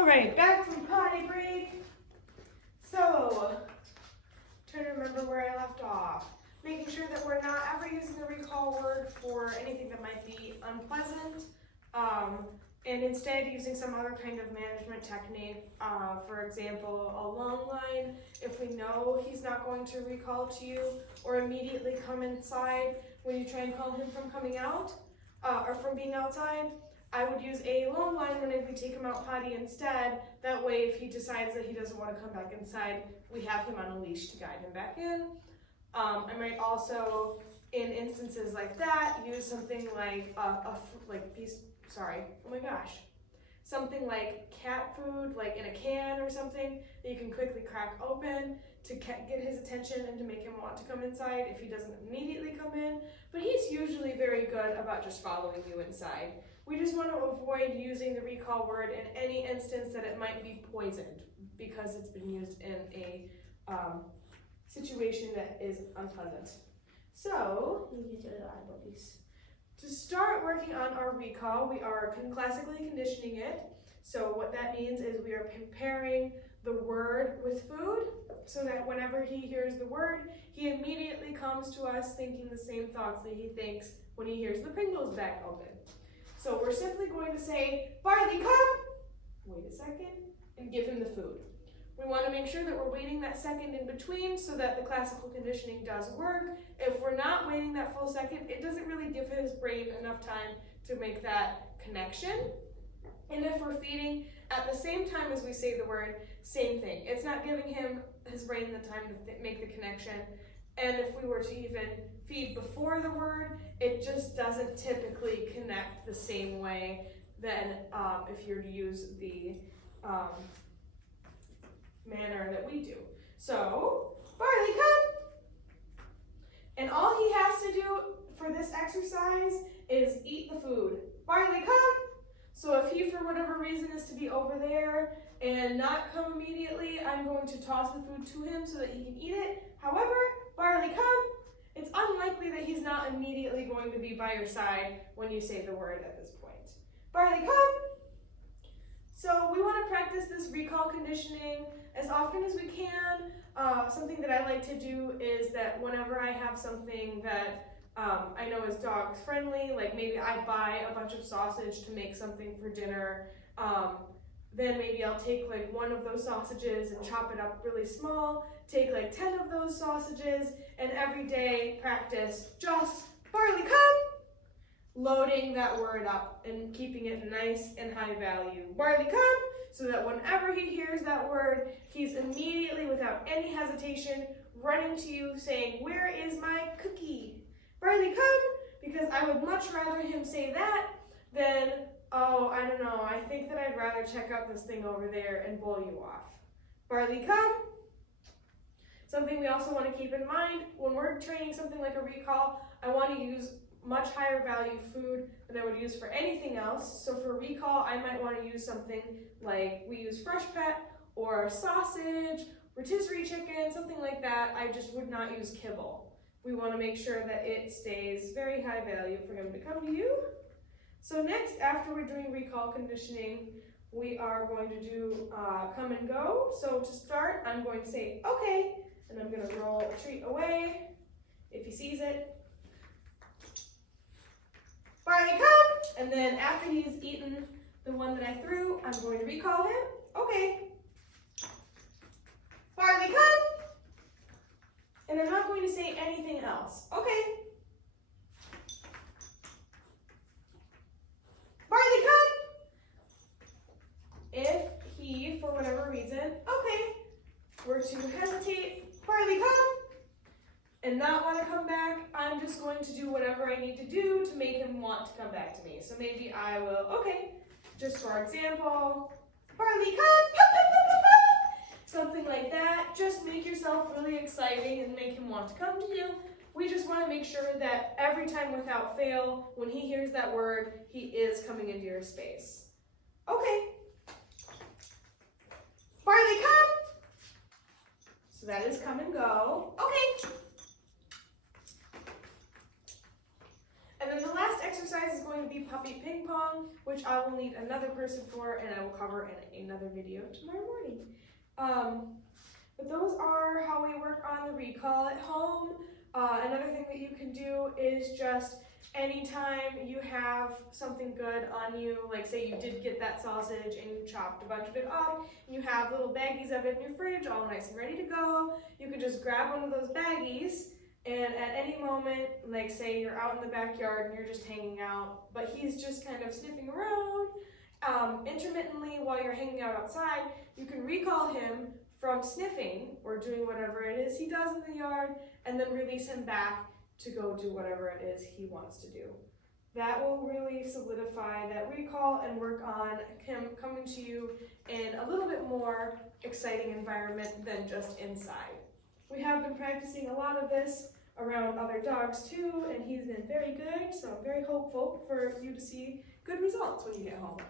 All right, back from potty break. So, trying to remember where I left off. Making sure that we're not ever using the recall word for anything that might be unpleasant, and instead using some other kind of management technique. For example, a long line. If we know he's not going to recall to you or immediately come inside when you try and call him from coming out or from being outside, I would use a long line when we take him out potty instead. That way, if he decides that he doesn't want to come back inside, we have him on a leash to guide him back in. I might also, in instances like that, use something like something like cat food, like in a can or something that you can quickly crack open to get his attention and to make him want to come inside if he doesn't immediately come in. But he's usually very good about just following you inside. We just want to avoid using the recall word in any instance that it might be poisoned because it's been used in a situation that is unpleasant. So, let me get to the eyeball piece. To start working on our recall, we are classically conditioning it. So what that means is we are preparing the word with food so that whenever he hears the word, he immediately comes to us thinking the same thoughts that he thinks when he hears the Pringles bag open. So we're simply going to say, Barley, come! Wait a second, and give him the food. We want to make sure that we're waiting that second in between so that the classical conditioning does work. If we're not waiting that full second, it doesn't really give his brain enough time to make that connection. And if we're feeding at the same time as we say the word, same thing. It's not giving his brain the time to make the connection. And if we were to even feed before the word, it just doesn't typically connect the same way than if you're to use the manner that we do. So, Barley, come! And all he has to do for this exercise is eat the food. Barley, come! So if he, for whatever reason, is to be over there and not come immediately, I'm going to toss the food to him so that he can eat it. However, Barley, come! It's unlikely that he's not immediately going to be by your side when you say the word at this point. Barley, come! So we want to practice this recall conditioning as often as we can. Something that I like to do is that whenever I have something that I know is dog friendly, like maybe I buy a bunch of sausage to make something for dinner, then maybe I'll take like one of those sausages and chop it up really small, take like 10 of those sausages, and every day practice just Barley, come! Loading that word up and keeping it nice and high value. Barley, come! So that whenever he hears that word, he's immediately, without any hesitation, running to you saying, where is my cookie? Barley, come! Because I would much rather him say that than, oh, I don't know, I think that I'd rather check out this thing over there and blow you off. Barley, come! Something we also want to keep in mind, when we're training something like a recall, I want to use much higher value food than I would use for anything else. So for recall, I might want to use something like we use Fresh Pet or sausage, rotisserie chicken, something like that. I just would not use kibble. We want to make sure that it stays very high value for him to come to you. So next, after we're doing recall conditioning, we are going to do come and go. So to start, I'm going to say, okay, and I'm going to roll a treat away if he sees it. Barley, come! And then after he's eaten the one that I threw, I'm going to recall him. Okay. Barley, come! And I'm not going to say anything else. Okay. Barley, come! If he, for whatever reason, okay, were to hesitate, Barley, come! And not want to come back, I'm just going to do whatever I need to do to make him want to come back to me. So maybe I will, okay, just for example, Barley, come! Something like that. Just make yourself really exciting and make him want to come to you. We just want to make sure that every time without fail, when he hears that word, he is coming into your space. Okay. Barley, come! So that is come and go. Okay. And then the last exercise is going to be puppy ping pong. which I will need another person for, and I will cover in another video tomorrow morning. But those are how we work on the recall at home. Another thing that you can do is just anytime you have something good on you, like say you did get that sausage and you chopped a bunch of it up, and you have little baggies of it in your fridge all nice and ready to go, you could just grab one of those baggies, and at any moment, like say you're out in the backyard and you're just hanging out, but he's just kind of sniffing around, intermittently while you're hanging out outside, you can recall him from sniffing or doing whatever it is he does in the yard, and then release him back to go do whatever it is he wants to do. That will really solidify that recall and work on him coming to you in a little bit more exciting environment than just inside. We have been practicing a lot of this around other dogs too, and he's been very good, so I'm very hopeful for you to see good results when you get home.